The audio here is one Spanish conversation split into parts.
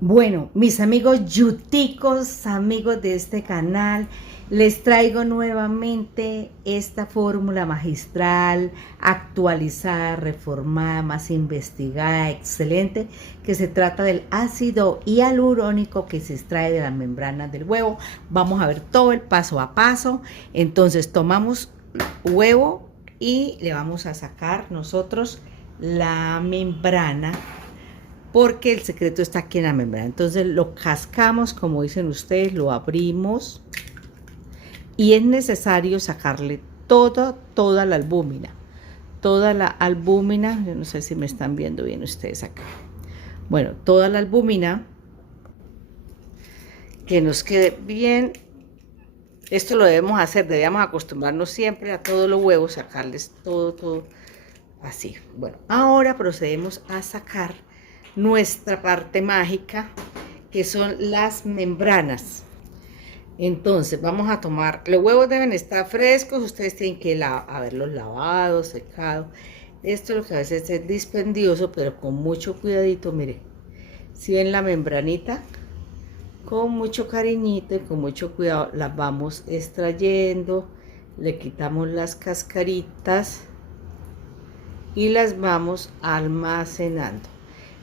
Bueno, mis amigos yuticos, amigos de este canal, les traigo nuevamente esta fórmula magistral, actualizada, reformada, más investigada, excelente, que se trata del ácido hialurónico que se extrae de las membranas del huevo. Vamos a ver todo el paso a paso. Entonces tomamos huevo y le vamos a sacar nosotros la membrana, porque el secreto está aquí en la membrana. Entonces lo cascamos, como dicen ustedes, lo abrimos y es necesario sacarle toda la albúmina. Toda la albúmina, yo no sé si me están viendo bien ustedes acá. Bueno, toda la albúmina, que nos quede bien. Esto lo debemos hacer, debemos acostumbrarnos siempre a todos los huevos, sacarles todo así. Bueno, ahora procedemos a sacar nuestra parte mágica, que son las membranas. Entonces vamos a tomar, los huevos deben estar frescos, ustedes tienen que haberlos lavado, secado. Esto es lo que a veces es dispendioso, pero con mucho cuidadito. Mire, si ven la membranita, con mucho cariñito y con mucho cuidado las vamos extrayendo, le quitamos las cascaritas y las vamos almacenando.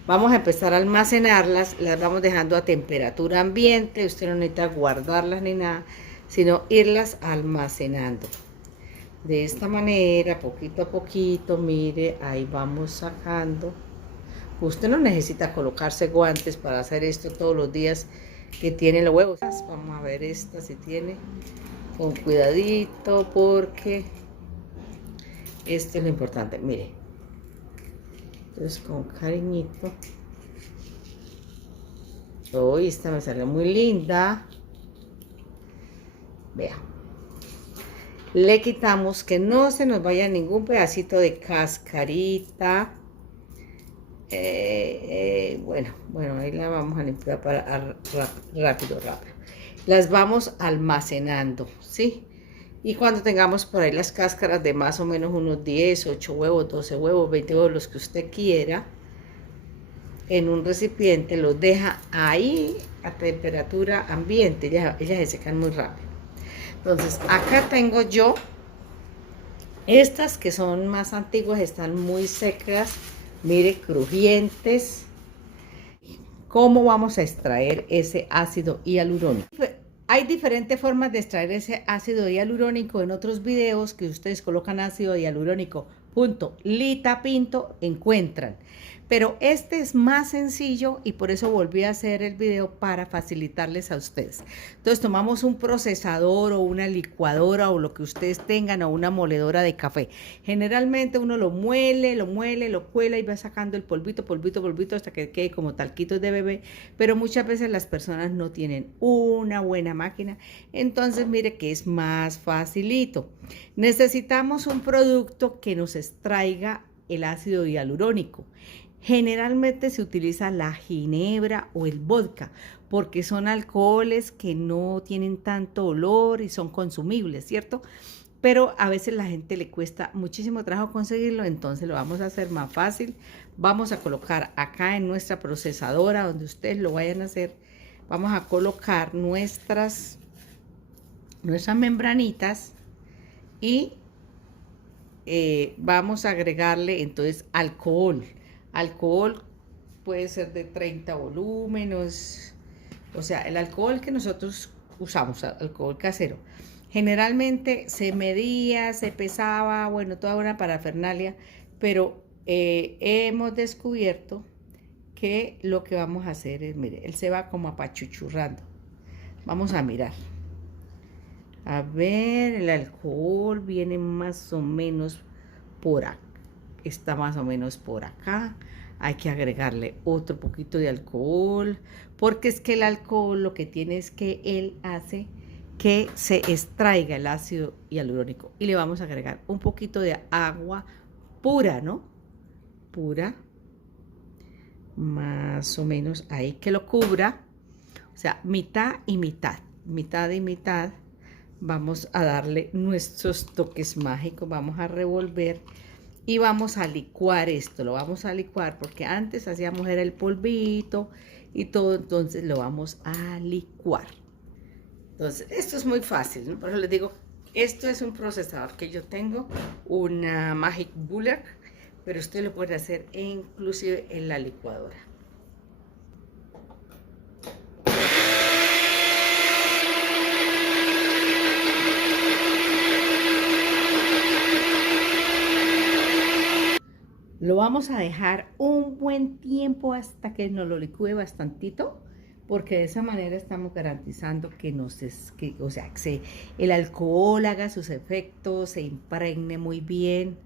Vamos a empezar a almacenarlas, las vamos dejando a temperatura ambiente. Usted no necesita guardarlas ni nada, sino irlas almacenando. De esta manera, poquito a poquito, mire, ahí vamos sacando. Usted no necesita colocarse guantes para hacer esto todos los días que tiene los huevos. Vamos a ver esta si tiene, con cuidadito, porque esto es lo importante, mire. Entonces con cariñito. Hoy esta me salió muy linda. Vea. Le quitamos que no se nos vaya ningún pedacito de cascarita. Bueno, ahí la vamos a limpiar para rápido. Las vamos almacenando, ¿sí? Y cuando tengamos por ahí las cáscaras de más o menos unos 10, 8 huevos, 12 huevos, 20 huevos, los que usted quiera, en un recipiente, los deja ahí a temperatura ambiente. Ellas se secan muy rápido. Entonces, acá tengo yo estas que son más antiguas, están muy secas, mire, crujientes. ¿Cómo vamos a extraer ese ácido hialurónico? Hay diferentes formas de extraer ese ácido hialurónico. En otros videos que ustedes colocan ácido hialurónico .litapinto encuentran, pero este es más sencillo y por eso volví a hacer el video para facilitarles a ustedes. Entonces tomamos un procesador o una licuadora o lo que ustedes tengan, o una moledora de café. Generalmente uno lo muele, lo cuela y va sacando el polvito hasta que quede como talquitos de bebé, pero muchas veces las personas no tienen una buena máquina. Entonces mire que es más facilito. Necesitamos un producto que nos extraiga el ácido hialurónico. Generalmente se utiliza la ginebra o el vodka porque son alcoholes que no tienen tanto olor y son consumibles, ¿cierto? Pero a veces la gente le cuesta muchísimo trabajo conseguirlo, entonces lo vamos a hacer más fácil. Vamos a colocar acá en nuestra procesadora, donde ustedes lo vayan a hacer, vamos a colocar nuestras membranitas y vamos a agregarle entonces alcohol. Alcohol puede ser de 30 volúmenes, o sea, el alcohol que nosotros usamos, alcohol casero. Generalmente se medía, se pesaba, bueno, toda una parafernalia, pero hemos descubierto que lo que vamos a hacer es, mire, él se va como apachuchurrando. Vamos a mirar. A ver, el alcohol viene más o menos por acá. Está más o menos por acá. Hay que agregarle otro poquito de alcohol, porque es que el alcohol lo que tiene es que él hace que se extraiga el ácido hialurónico. Y le vamos a agregar un poquito de agua pura, ¿no? Pura. Más o menos ahí que lo cubra. O sea, mitad y mitad. Mitad y mitad. Vamos a darle nuestros toques mágicos. Vamos a revolver. Y vamos a licuar esto, lo vamos a licuar porque antes hacíamos era el polvito y todo, entonces lo vamos a licuar. Entonces, esto es muy fácil, ¿no? Por eso les digo, esto es un procesador que yo tengo, una Magic Bullet, pero usted lo puede hacer inclusive en la licuadora. Lo vamos a dejar un buen tiempo hasta que nos lo licúe bastantito, porque de esa manera estamos garantizando que el alcohol haga sus efectos, se impregne muy bien.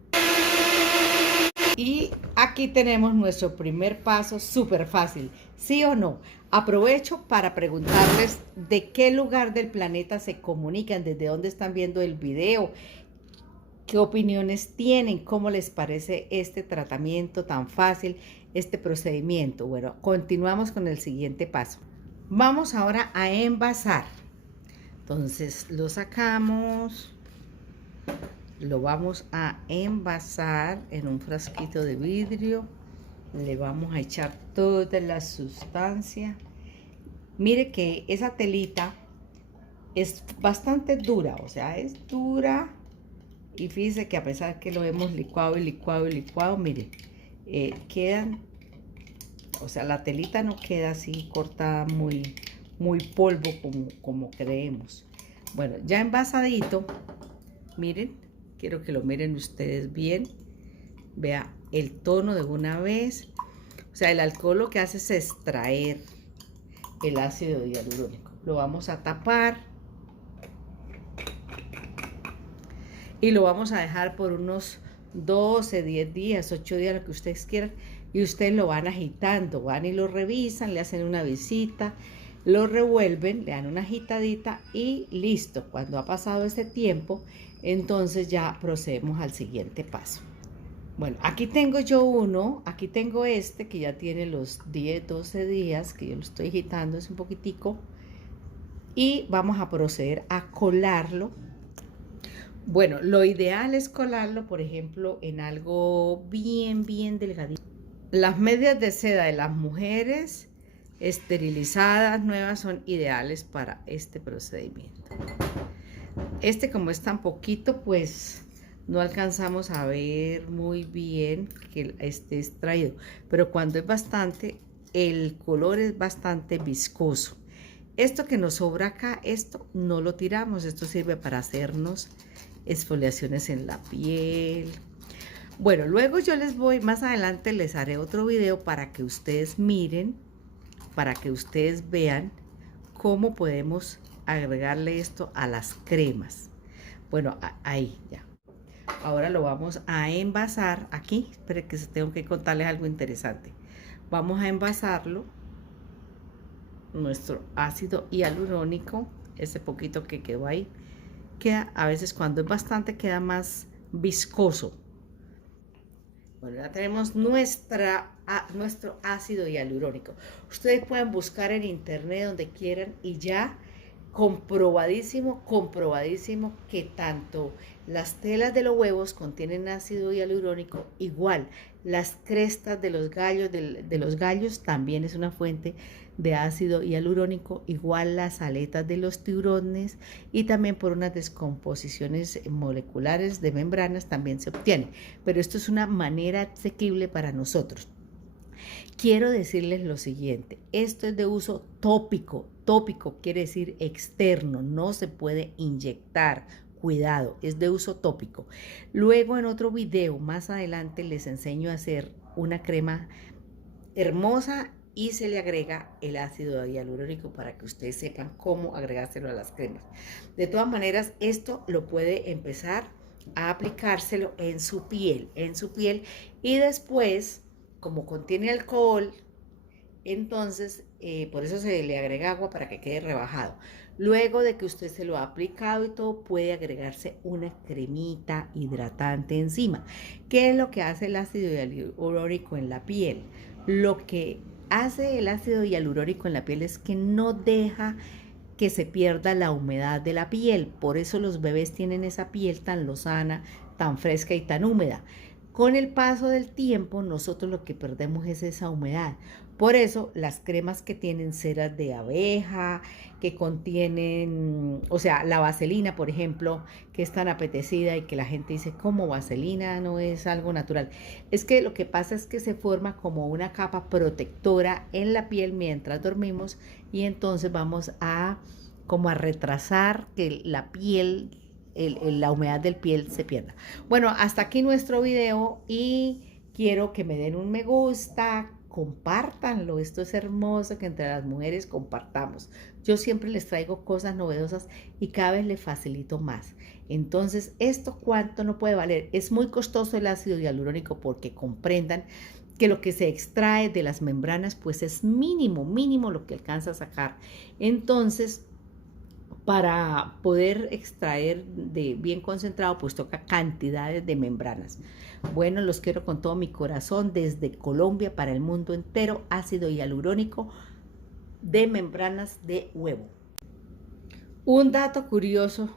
Y aquí tenemos nuestro primer paso, súper fácil, ¿sí o no? Aprovecho para preguntarles de qué lugar del planeta se comunican, desde dónde están viendo el video, qué opiniones tienen, cómo les parece este tratamiento tan fácil, este procedimiento. Bueno, continuamos con el siguiente paso. Vamos ahora a envasar. Entonces lo sacamos. Lo vamos a envasar en un frasquito de vidrio. Le vamos a echar toda la sustancia. Mire que esa telita es bastante dura, o sea, es dura. Y fíjense que a pesar que lo hemos licuado y licuado y licuado, mire, quedan, o sea, la telita no queda así cortada muy polvo como creemos. Bueno, ya envasadito, miren. Quiero que lo miren ustedes bien. Vea el tono de una vez. O sea, el alcohol lo que hace es extraer el ácido hialurónico. Lo vamos a tapar. Y lo vamos a dejar por unos 12, 10 días, 8 días, lo que ustedes quieran. Y ustedes lo van agitando. Van y lo revisan, le hacen una visita, lo revuelven, le dan una agitadita y listo. Cuando ha pasado ese tiempo, entonces ya procedemos al siguiente paso. Bueno, aquí tengo yo uno, aquí tengo este que ya tiene los 10, 12 días que yo lo estoy agitando, es un poquitico. Y vamos a proceder a colarlo. Bueno, lo ideal es colarlo, por ejemplo, en algo bien delgadito. Las medias de seda de las mujeres esterilizadas nuevas son ideales para este procedimiento. Este, como es tan poquito, pues no alcanzamos a ver muy bien que esté extraído, pero cuando es bastante, el color es bastante viscoso. Esto que nos sobra acá, esto no lo tiramos, esto sirve para hacernos exfoliaciones en la piel. Bueno, luego yo más adelante les haré otro video para que ustedes miren, para que ustedes vean cómo podemos agregarle esto a las cremas. Bueno, ahí ya. Ahora lo vamos a envasar aquí. Esperen que tengo que contarles algo interesante. Vamos a envasarlo, nuestro ácido hialurónico, ese poquito que quedó ahí. Queda, a veces cuando es bastante, queda más viscoso. Bueno, ya tenemos nuestro ácido hialurónico. Ustedes pueden buscar en internet donde quieran y ya comprobadísimo que tanto las telas de los huevos contienen ácido hialurónico, igual las crestas de los gallos también es una fuente de ácido hialurónico, igual las aletas de los tiburones, y también por unas descomposiciones moleculares de membranas también se obtiene, pero esto es una manera asequible para nosotros. Quiero decirles lo siguiente, esto es de uso tópico quiere decir externo, no se puede inyectar, cuidado, es de uso tópico. Luego en otro video más adelante les enseño a hacer una crema hermosa y se le agrega el ácido hialurónico para que ustedes sepan cómo agregárselo a las cremas. De todas maneras, esto lo puede empezar a aplicárselo en su piel y después, como contiene alcohol, entonces por eso se le agrega agua para que quede rebajado. Luego de que usted se lo ha aplicado y todo, puede agregarse una cremita hidratante encima. ¿Qué es lo que hace el ácido hialurónico en la piel? Lo que hace el ácido hialurónico en la piel es que no deja que se pierda la humedad de la piel. Por eso los bebés tienen esa piel tan lozana, tan fresca y tan húmeda. Con el paso del tiempo, nosotros lo que perdemos es esa humedad. Por eso, las cremas que tienen ceras de abeja, que contienen, o sea, la vaselina, por ejemplo, que es tan apetecida y que la gente dice, ¿cómo vaselina? No es algo natural. Es que lo que pasa es que se forma como una capa protectora en la piel mientras dormimos y entonces vamos a como a retrasar que la piel, la humedad del piel se pierda. Bueno, hasta aquí nuestro video y quiero que me den un me gusta, compártanlo, esto es hermoso que entre las mujeres compartamos. Yo siempre les traigo cosas novedosas y cada vez les facilito más. Entonces, ¿esto cuánto no puede valer? Es muy costoso el ácido hialurónico porque comprendan que lo que se extrae de las membranas pues es mínimo, mínimo lo que alcanza a sacar. Entonces, para poder extraer de bien concentrado, pues toca cantidades de membranas. Bueno, los quiero con todo mi corazón desde Colombia para el mundo entero, ácido hialurónico de membranas de huevo. Un dato curioso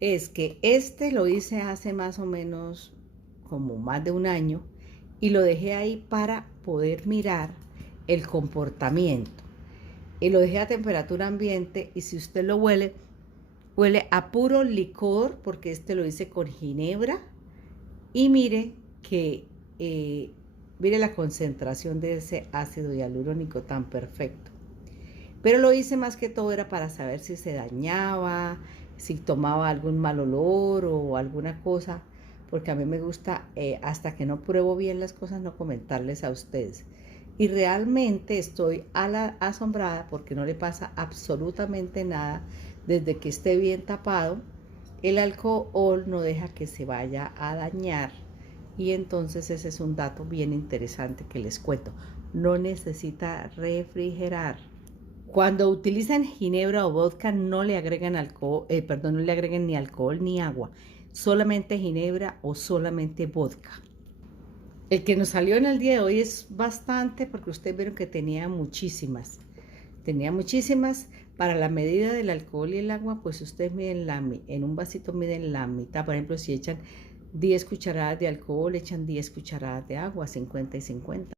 es que este lo hice hace más o menos como más de un año y lo dejé ahí para poder mirar el comportamiento. Y lo dejé a temperatura ambiente y si usted lo huele, huele a puro licor porque este lo hice con ginebra y mire que mire la concentración de ese ácido hialurónico tan perfecto. Pero lo hice más que todo era para saber si se dañaba, si tomaba algún mal olor o alguna cosa, porque a mí me gusta, hasta que no pruebo bien las cosas, no comentarles a ustedes. Y realmente estoy asombrada porque no le pasa absolutamente nada desde que esté bien tapado. El alcohol no deja que se vaya a dañar y entonces ese es un dato bien interesante que les cuento. No necesita refrigerar. Cuando utilizan ginebra o vodka no le agregan alcohol, no le agreguen ni alcohol ni agua, solamente ginebra o solamente vodka. El que nos salió en el día de hoy es bastante porque ustedes vieron que tenía muchísimas. Tenía muchísimas. Para la medida del alcohol y el agua, pues ustedes miden en un vasito miden la mitad. Por ejemplo, si echan 10 cucharadas de alcohol, echan 10 cucharadas de agua, 50 y 50.